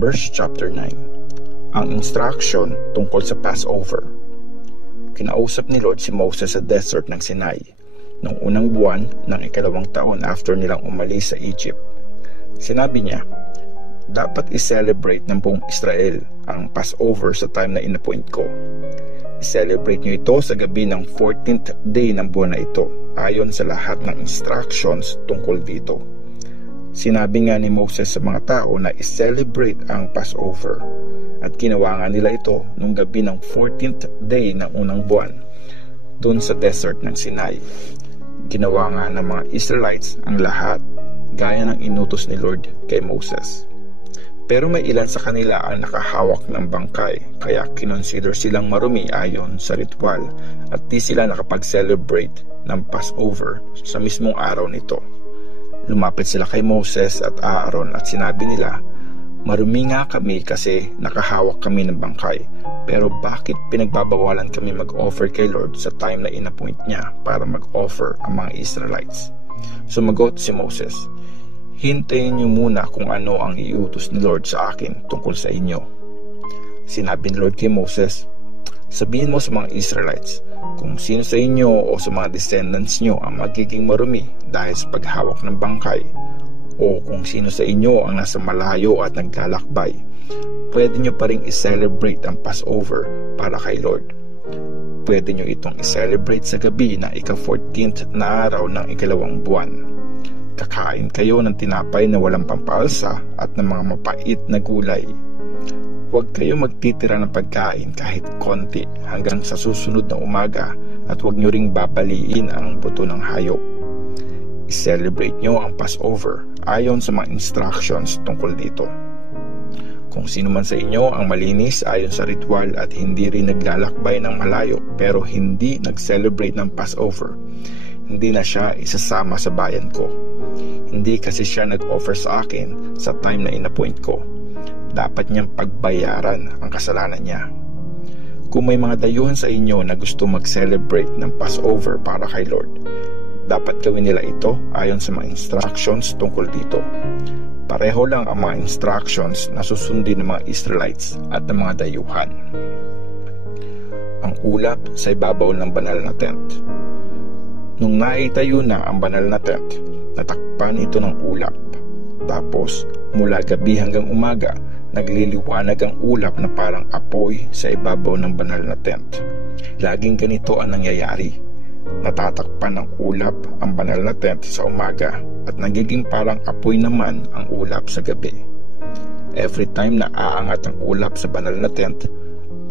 Numbers chapter 9. Ang instruction tungkol sa Passover. Kinausap ni Lord si Moses sa desert ng Sinai noong unang buwan ng ikalawang taon after nilang umalis sa Egypt. Sinabi niya, dapat i-celebrate ng buong Israel ang Passover sa time na inappoint ko. I-celebrate niyo ito sa gabi ng 14th day ng buwan na ito ayon sa lahat ng instructions tungkol dito. Sinabi nga ni Moses sa mga tao na i-celebrate ang Passover at ginawa nga nila ito nung gabi ng 14th day ng unang buwan doon sa desert ng Sinai. Ginawa nga ng mga Israelites ang lahat gaya ng inutos ni Lord kay Moses. Pero may ilan sa kanila ang nakahawak ng bangkay kaya kinonsider silang marumi ayon sa ritual at di sila nakapag-celebrate ng Passover sa mismong araw nito. Lumapit sila kay Moses at Aaron at sinabi nila, marumi nga kami kasi nakahawak kami ng bangkay, pero bakit pinagbabawalan kami mag-offer kay Lord sa time na inappoint niya para mag-offer ang mga Israelites? Sumagot si Moses, hintayin niyo muna kung ano ang iutos ni Lord sa akin tungkol sa inyo. Sinabi ni Lord kay Moses, sabihin mo sa mga Israelites, kung sino sa inyo o sa mga descendants nyo ang magiging marumi dahil sa paghawak ng bangkay, o kung sino sa inyo ang nasa malayo at naglalakbay, pwede nyo pa rin i-celebrate ang Passover para kay Lord. Pwede nyo itong i-celebrate sa gabi na ika-14th na araw ng ikalawang buwan. Kakain kayo ng tinapay na walang pampalsa at ng mga mapait na gulay. Huwag kayo magtitira ng pagkain kahit konti hanggang sa susunod na umaga at huwag nyo ring babaliin ang buto ng hayop. I-celebrate nyo ang Passover ayon sa mga instructions tungkol dito. Kung sino man sa inyo ang malinis ayon sa ritual at hindi rin naglalakbay ng malayo pero hindi nag-celebrate ng Passover, hindi na siya isasama sa bayan ko. Hindi kasi siya nag-offer sa akin sa time na inappoint ko. Dapat niyang pagbayaran ang kasalanan niya. Kung may mga dayuhan sa inyo na gusto mag-celebrate ng Passover para kay Lord, dapat gawin nila ito ayon sa mga instructions tungkol dito. Pareho lang ang mga instructions na susundin ng mga Israelites at ng mga dayuhan. Ang ulap sa ibabaw ng banal na tent. Nung naitayo na ang banal na tent, natakpan ito ng ulap. Tapos, mula gabi hanggang umaga, nagliliwanag ang ulap na parang apoy sa ibabaw ng banal na tent. Laging ganito ang nangyayari. Natatakpan ng ulap ang banal na tent sa umaga at nagiging parang apoy naman ang ulap sa gabi. Every time na aangat ang ulap sa banal na tent,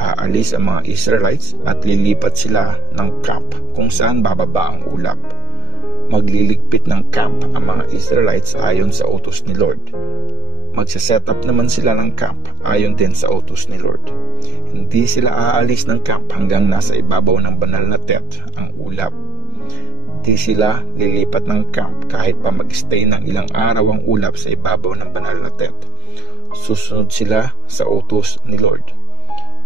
aalis ang mga Israelites at lilipat sila ng camp kung saan bababa ang ulap. Magliligpit ng camp ang mga Israelites ayon sa utos ni Lord. Magsa-set up naman sila ng camp ayon din sa utos ni Lord. Hindi sila aalis ng camp hanggang nasa ibabaw ng banal na tent ang ulap. Hindi sila lilipat ng camp kahit pa mag-stay ng ilang araw ang ulap sa ibabaw ng banal na tent. Susunod sila sa utos ni Lord.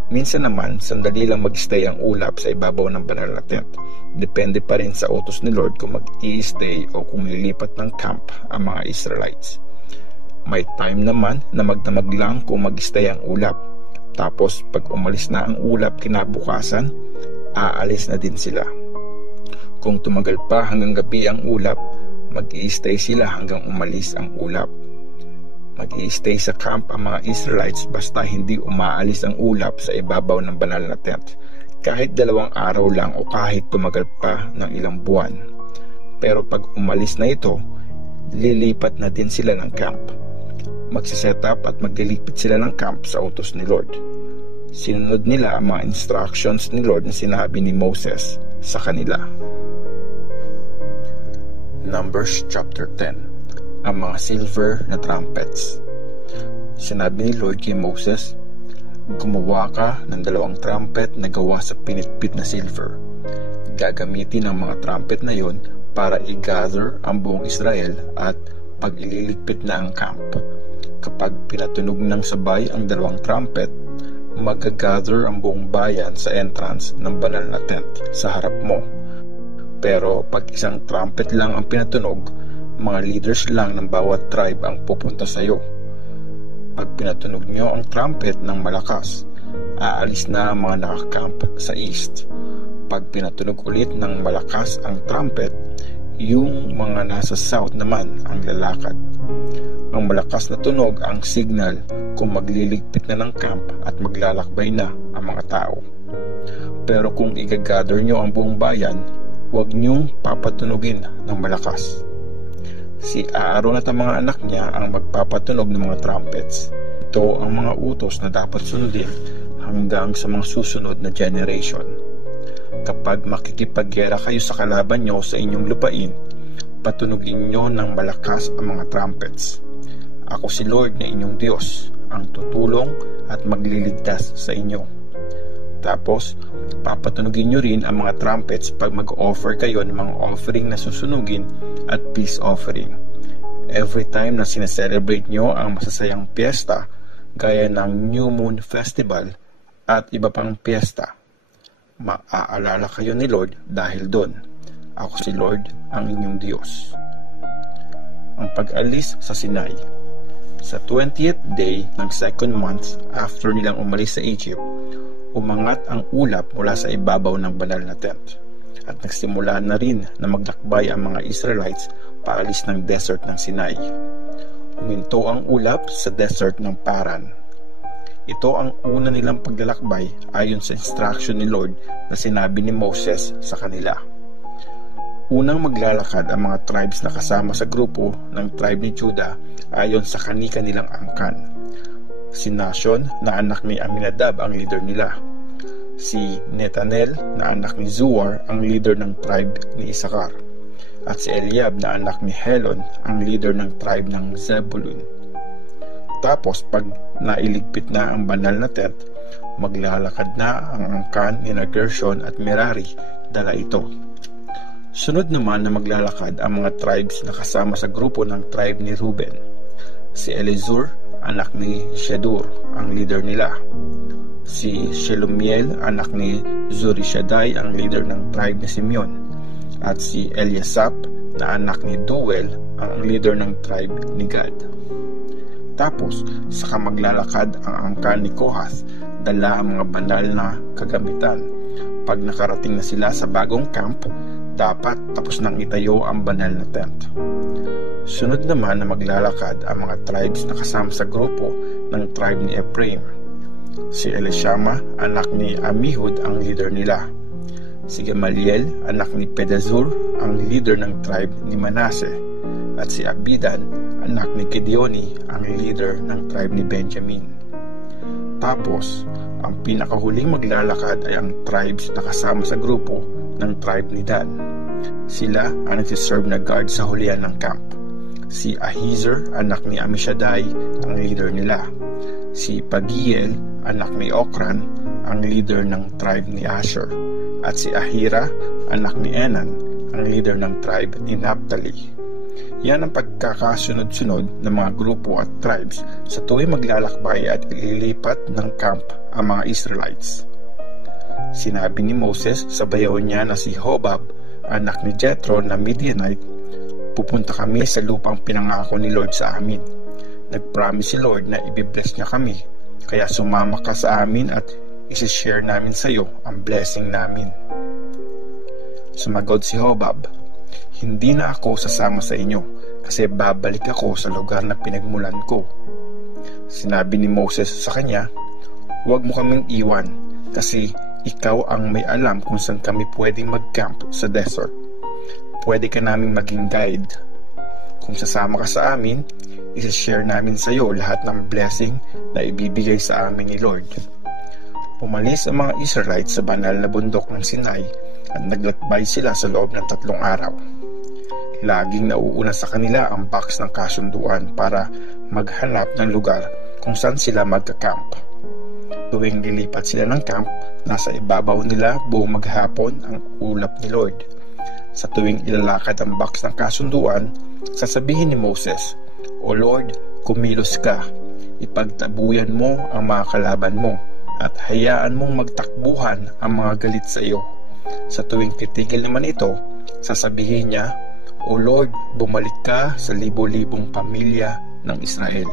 Minsan naman, sandali lang mag-stay ang ulap sa ibabaw ng banal na tent. Depende pa rin sa utos ni Lord kung mag-i-stay o kung lilipat ng camp ang mga Israelites. May time naman na magdamag lang kung mag-stay ang ulap. Tapos pag umalis na ang ulap kinabukasan, aalis na din sila. Kung tumagal pa hanggang gabi ang ulap, mag-i-stay sila hanggang umalis ang ulap. Mag-i-stay sa camp ang mga Israelites basta hindi umaalis ang ulap sa ibabaw ng banal na tent, kahit 2 araw lang o kahit tumagal pa ng ilang buwan. Pero pag umalis na ito, lilipat na din sila ng camp. Magsiset up at maglilipit sila ng camp sa utos ni Lord. Sinunod nila ang mga instructions ni Lord na sinabi ni Moses sa kanila. Numbers chapter 10. Ang mga silver na trumpets. Sinabi ni Lord kay Moses, gumawa ka ng 2 trumpet na gawa sa pinitpit na silver. Gagamitin ang mga trumpet na yon para i-gather ang buong Israel at pag ililigpit na ang camp. Kapag pinatunog ng sabay ang 2 trumpet, mag-gather ang buong bayan sa entrance ng banal na tent sa harap mo. Pero pag isang trumpet lang ang pinatunog, mga leaders lang ng bawat tribe ang pupunta sa iyo. Pag pinatunog nyo ang trumpet ng malakas, aalis na ang mga nakakamp sa east. Pag pinatunog ulit ng malakas ang trumpet, yung mga nasa south naman ang lalakad. Ang malakas na tunog ang signal kung magliligpit na ng camp at maglalakbay na ang mga tao. Pero kung i-gather nyo ang buong bayan, huwag nyong papatunugin ng malakas. Si Aaron at ang mga anak niya ang magpapatunog ng mga trumpets. Ito ang mga utos na dapat sundin hanggang sa mga susunod na generation. Kapag makikipaggera kayo sa kalaban nyo sa inyong lupain, patunugin nyo ng malakas ang mga trumpets. Ako si Lord na inyong Diyos, ang tutulong at magliligtas sa inyo. Tapos, papatunugin nyo rin ang mga trumpets pag mag-offer kayo ng mga offering na susunugin at peace offering. Every time na sineselebrate nyo ang masasayang piyesta, gaya ng New Moon Festival at iba pang piyesta, maaalala kayo ni Lord dahil doon. Ako si Lord, ang inyong Diyos. Ang pag-alis sa Sinai. Sa 20th day ng second month after nilang umalis sa Egypt, umangat ang ulap mula sa ibabaw ng banal na tent, at nagsimula na rin na maglakbay ang mga Israelites paalis ng desert ng Sinai. Huminto ang ulap sa desert ng Paran. Ito ang una nilang paglalakbay ayon sa instruction ni Lord na sinabi ni Moses sa kanila. Unang maglalakad ang mga tribes na kasama sa grupo ng tribe ni Judah ayon sa kani-kanilang angkan. Si Nashon na anak ni Aminadab ang leader nila. Si Netanel na anak ni Zuar ang leader ng tribe ni Isakar. At si Eliab na anak ni Helon ang leader ng tribe ng Zebulun. Tapos pag nailigpit na ang banal na tent, maglalakad na ang angkan ni Gershon at Merari, dala ito. Sunod naman na maglalakad ang mga tribes na kasama sa grupo ng tribe ni Reuben. Si Elizur, anak ni Shedur, ang leader nila. Si Shelumiel, anak ni Zurishaddai, ang leader ng tribe ni Simeon. At si Eliasap, na anak ni Duel, ang leader ng tribe ni Gad. Tapos, saka maglalakad ang angkan ni Kohath, dala ang mga banal na kagamitan. Pag nakarating na sila sa bagong camp, dapat tapos nang itayo ang banal na tent. Sunod naman na maglalakad ang mga tribes na kasama sa grupo ng tribe ni Ephraim. Si Elishama, anak ni Amihud, ang leader nila. Si Gamaliel, anak ni Pedazur, ang leader ng tribe ni Manasseh. At si Abidan, anak ni Gideoni, ang leader ng tribe ni Benjamin. Tapos, ang pinakahuling maglalakad ay ang tribes na kasama sa grupo ng tribe ni Dan. Sila ang nagsiserve na guard sa hulihan ng camp. Si Ahiezer, anak ni Amishadai, ang leader nila. Si Pagiel, anak ni Okran, ang leader ng tribe ni Asher. At si Ahira, anak ni Enan, ang leader ng tribe ni Naphtali. Yan ang pagkakasunod-sunod ng mga grupo at tribes sa tuwing maglalakbay at ililipat ng camp ang mga Israelites. Sinabi ni Moses sa bayaw niya na si Hobab, anak ni Jethro na Midianite, pupunta kami sa lupang pinangako ni Lord sa amin. Nag-promise si Lord na ibibless niya kami, kaya sumama ka sa amin at isi-share namin sa iyo ang blessing namin. Sumagot si Hobab, hindi na ako sasama sa inyo kasi babalik ako sa lugar na pinagmulan ko. Sinabi ni Moses sa kanya, huwag mo kaming iwan kasi ikaw ang may alam kung saan kami pwedeng mag-camp sa desert. Pwede ka naming maging guide. Kung sasama ka sa amin, isi-share namin sa iyo lahat ng blessing na ibibigay sa amin ni Lord. Umalis ang mga Israelites sa banal na bundok ng Sinai at naglakbay sila sa loob ng 3 araw. Laging nauuna sa kanila ang box ng kasunduan para maghanap ng lugar kung saan sila magka-camp. Tuwing lilipat sila ng camp, nasa ibabaw nila buong maghapon ang ulap ni Lord. Sa tuwing ilalakad ang box ng kasunduan, sasabihin ni Moses, O Lord, kumilos ka, ipagtabuyan mo ang mga kalaban mo, at hayaan mong magtakbuhan ang mga galit sa iyo. Sa tuwing titigil naman ito, sasabihin niya, O Lord, bumalik ka sa libo-libong pamilya ng Israel.